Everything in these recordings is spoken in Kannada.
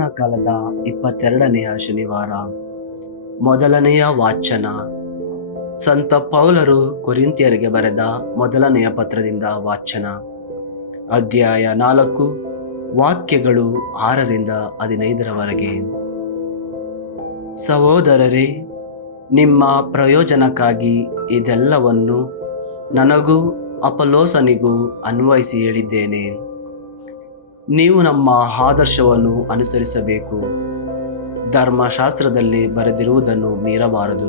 ಕಾಲದ ಇಪ್ಪತ್ತೆರಡನೆಯ ಶನಿವಾರ. ಮೊದಲನೆಯ ವಾಚನ. ಸಂತ ಪೌಲರು ಕೊರಿಂತಿಯರಿಗೆ ಬರೆದ ಮೊದಲನೆಯ ಪತ್ರದಿಂದ ವಾಚನ. ಅಧ್ಯಾಯ ನಾಲ್ಕು, ವಾಕ್ಯಗಳು ಆರರಿಂದ ಹದಿನೈದರವರೆಗೆ. ಸಹೋದರರೇ, ನಿಮ್ಮ ಪ್ರಯೋಜನಕ್ಕಾಗಿ ಇದೆಲ್ಲವನ್ನು ನನಗೂ ಅಪಲೋಸನಿಗೂ ಅನ್ವಯಿಸಿ ಹೇಳಿದ್ದೇನೆ. ನೀವು ನಮ್ಮ ಆದರ್ಶವನ್ನು ಅನುಸರಿಸಬೇಕು. ಧರ್ಮಶಾಸ್ತ್ರದಲ್ಲಿ ಬರೆದಿರುವುದನ್ನು ಮೀರಬಾರದು.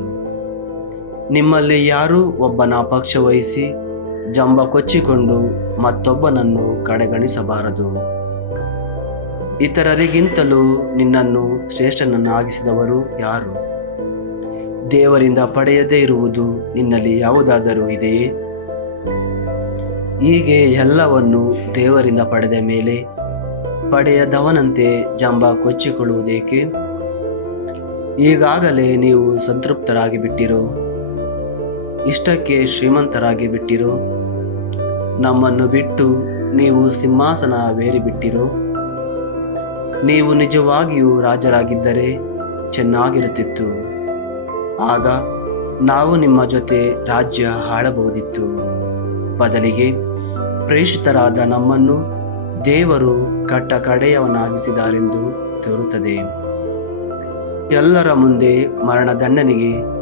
ನಿಮ್ಮಲ್ಲಿ ಯಾರೂ ಒಬ್ಬನ ಪಕ್ಷ ವಹಿಸಿ ಜಂಬ ಕೊಚ್ಚಿಕೊಂಡು ಮತ್ತೊಬ್ಬನನ್ನು ಕಡೆಗಣಿಸಬಾರದು. ಇತರರಿಗಿಂತಲೂ ನಿನ್ನನ್ನು ಶ್ರೇಷ್ಠನನ್ನಾಗಿಸಿದವರು ಯಾರು? ದೇವರಿಂದ ಪಡೆಯದೇ ಇರುವುದು ನಿನ್ನಲ್ಲಿ ಯಾವುದಾದರೂ ಇದೆಯೇ? ಹೀಗೆ ಎಲ್ಲವನ್ನು ದೇವರಿಂದ ಪಡೆದ ಮೇಲೆ ಪಡೆಯದವನಂತೆ ಜಂಬ ಕೊಚ್ಚಿಕೊಳ್ಳುವುದೇಕೆ? ಈಗಾಗಲೇ ನೀವು ಸಂತೃಪ್ತರಾಗಿ ಬಿಟ್ಟಿರು, ಇಷ್ಟಕ್ಕೆ ಶ್ರೀಮಂತರಾಗಿ ಬಿಟ್ಟಿರು, ನಮ್ಮನ್ನು ಬಿಟ್ಟು ನೀವು ಸಿಂಹಾಸನ ಬೇರಿಬಿಟ್ಟಿರು ನೀವು ನಿಜವಾಗಿಯೂ ರಾಜರಾಗಿದ್ದರೆ ಚೆನ್ನಾಗಿರುತ್ತಿತ್ತು. ಆಗ ನಾವು ನಿಮ್ಮ ಜೊತೆ ರಾಜ್ಯ ಹಾಳಬಹುದಿತ್ತು. ಬದಲಿಗೆ ಪ್ರೇಷಿತರಾದ ನಮ್ಮನ್ನು ದೇವರು ಕಟ್ಟ ಕಡೆಯವನಾಗಿಸಿದಾರೆಂದು ತೋರುತ್ತದೆ. ಎಲ್ಲರ ಮುಂದೆ ಮರಣದಂಡನೆಗೆ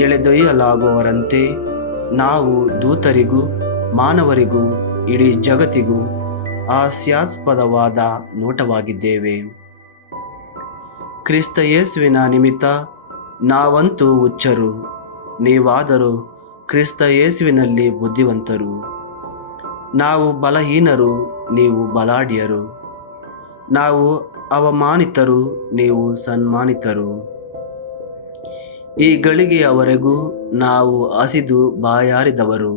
ಎಳೆದೊಯ್ಯಲಾಗುವವರಂತೆ ನಾವು ದೂತರಿಗೂ ಮಾನವರಿಗೂ ಇಡೀ ಜಗತ್ತಿಗೂ ಹಾಸ್ಯಾಸ್ಪದವಾದ ನೋಟವಾಗಿದ್ದೇವೆ. ಕ್ರಿಸ್ತ ಯೇಸುವಿನ ನಿಮಿತ್ತ ನಾವಂತೂ ಹುಚ್ಚರು. ನೀವಾದರೂ ಕ್ರಿಸ್ತ ಯೇಸುವಿನಲ್ಲಿ ಬುದ್ಧಿವಂತರು. ನಾವು ಬಲಹೀನರು, ನೀವು ಬಲಾಢ್ಯರು. ನಾವು ಅವಮಾನಿತರು, ನೀವು ಸನ್ಮಾನಿತರು. ಈ ಗಳಿಗೆಯವರೆಗೂ ನಾವು ಹಸಿದು ಬಾಯಾರಿದವರು,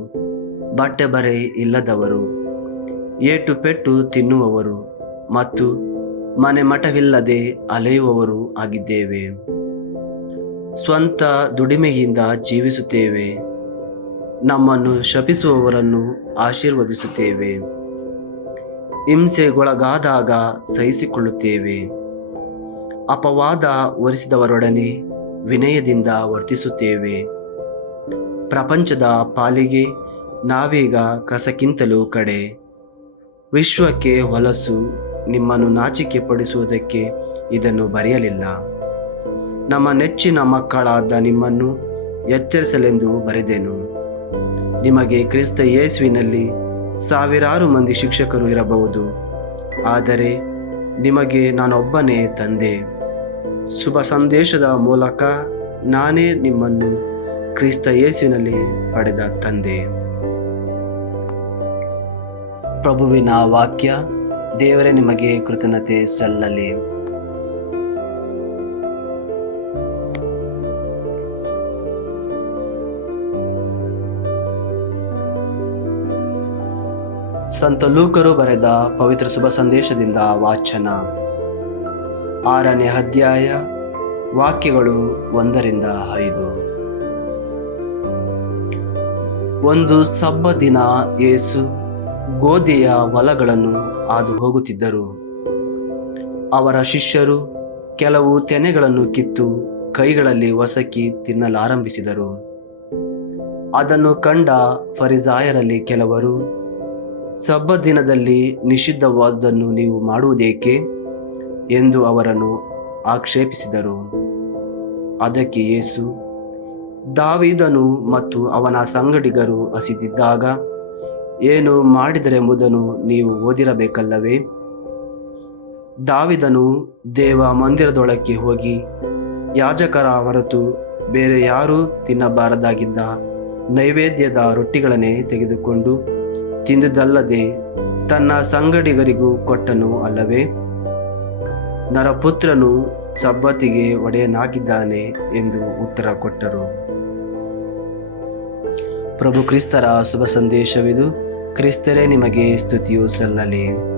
ಬಟ್ಟೆ ಬರೆ ಇಲ್ಲದವರು, ಏಟು ಪೆಟ್ಟು ತಿನ್ನುವವರು ಮತ್ತು ಮನೆ ಮಠವಿಲ್ಲದೆ ಅಲೆಯುವವರು ಆಗಿದ್ದೇವೆ. ಸ್ವಂತ ದುಡಿಮೆಯಿಂದ ಜೀವಿಸುತ್ತೇವೆ. ನಮ್ಮನ್ನು ಶಪಿಸುವವರನ್ನು ಆಶೀರ್ವದಿಸುತ್ತೇವೆ. ಹಿಂಸೆಗೊಳಗಾದಾಗ ಸಹಿಸಿಕೊಳ್ಳುತ್ತೇವೆ. ಅಪವಾದ ಹೊರಿಸಿದವರೊಡನೆ ವಿನಯದಿಂದ ವರ್ತಿಸುತ್ತೇವೆ. ಪ್ರಪಂಚದ ಪಾಲಿಗೆ ನಾವೀಗ ಕಸಕ್ಕಿಂತಲೂ ಕಡೆ. ವಿಶ್ವಕ್ಕೆ ಹೊಲಸು ನಿಮ್ಮನ್ನು ನಾಚಿಕೆ ಪಡಿಸುವುದಕ್ಕೆ ಇದನ್ನು ಬರೆಯಲಿಲ್ಲ. ನಮ್ಮ ನೆಚ್ಚಿನ ಮಕ್ಕಳಾದ ನಿಮ್ಮನ್ನು ಎಚ್ಚರಿಸಲೆಂದು ಬರೆದೆನು. ನಿಮಗೆ ಕ್ರಿಸ್ತ ಯೇಸುವಿನಲ್ಲಿ ಸಾವಿರಾರು ಮಂದಿ ಶಿಕ್ಷಕರು ಇರಬಹುದು. ಆದರೆ ನಿಮಗೆ ನಾನೊಬ್ಬನೇ ತಂದೆ. ಶುಭ ಸಂದೇಶದ ಮೂಲಕ ನಾನೇ ನಿಮ್ಮನ್ನು ಕ್ರಿಸ್ತ ಯೇಸುವಿನಲ್ಲಿ ಪಡೆದ ತಂದೆ. ಪ್ರಭುವಿನ ವಾಕ್ಯ, ದೇವರೇ ನಿಮಗೆ ಕೃತಜ್ಞತೆ ಸಲ್ಲಲಿ. ಸಂತ ಲೂಕರು ಬರೆದ ಪವಿತ್ರ ಶುಭ ಸಂದೇಶದಿಂದ ವಾಚನ. ಆರನೇ ಅಧ್ಯಾಯ, ವಾಕ್ಯಗಳು ಒಂದರಿಂದ ಐದು. ಒಂದು ಸಬ್ಬ ದಿನ ಏಸು ಗೋಧಿಯ ಹೊಲಗಳನ್ನು ಹಾದು ಹೋಗುತ್ತಿದ್ದರು ಅವರ ಶಿಷ್ಯರು ಕೆಲವು ತೆನೆಗಳನ್ನು ಕಿತ್ತು ಕೈಗಳಲ್ಲಿ ಒಸಕಿ ತಿನ್ನಲಾರಂಭಿಸಿದರು. ಅದನ್ನು ಕಂಡ ಫರಿಜಾಯರಲ್ಲಿ ಕೆಲವರು ಸಬ್ಬ ದಿನದಲ್ಲಿ ನಿಷಿದ್ಧವಾದುದನ್ನು ನೀವು ಮಾಡುವುದೇಕೆ? ಎಂದು ಅವರನ್ನು ಆಕ್ಷೇಪಿಸಿದರು. ಅದಕ್ಕೆ ಯೇಸು, ದಾವಿದನು ಮತ್ತು ಅವನ ಸಂಗಡಿಗರು ಹಸಿದಿದ್ದಾಗ, ಏನು ಮಾಡಿದರೆಂಬುದನ್ನು ನೀವು ಓದಿರಬೇಕಲ್ಲವೇ? ದಾವಿದನು ದೇವ ಮಂದಿರದೊಳಕ್ಕೆ ಹೋಗಿ, ಯಾಜಕರ ಹೊರತು ಬೇರೆ ಯಾರೂ ತಿನ್ನಬಾರದಾಗಿದ್ದ ನೈವೇದ್ಯದ ರೊಟ್ಟಿಗಳನ್ನೇ ತೆಗೆದುಕೊಂಡು ತಿಂದುದಲ್ಲದೆ ತನ್ನ ಸಂಗಡಿಗರಿಗೂ ಕೊಟ್ಟನು ಅಲ್ಲವೇ? ನರಪುತ್ರನು ಸಬ್ಬತಿಗೆ ಒಡೆಯನಾಗಿದ್ದಾನೆ ಎಂದು ಉತ್ತರ ಕೊಟ್ಟರು. ಪ್ರಭು ಕ್ರಿಸ್ತರ ಶುಭ ಸಂದೇಶವಿದು, ಕ್ರಿಸ್ತರೇ ನಿಮಗೆ ಸ್ತುತಿಯು ಸಲ್ಲಲಿ.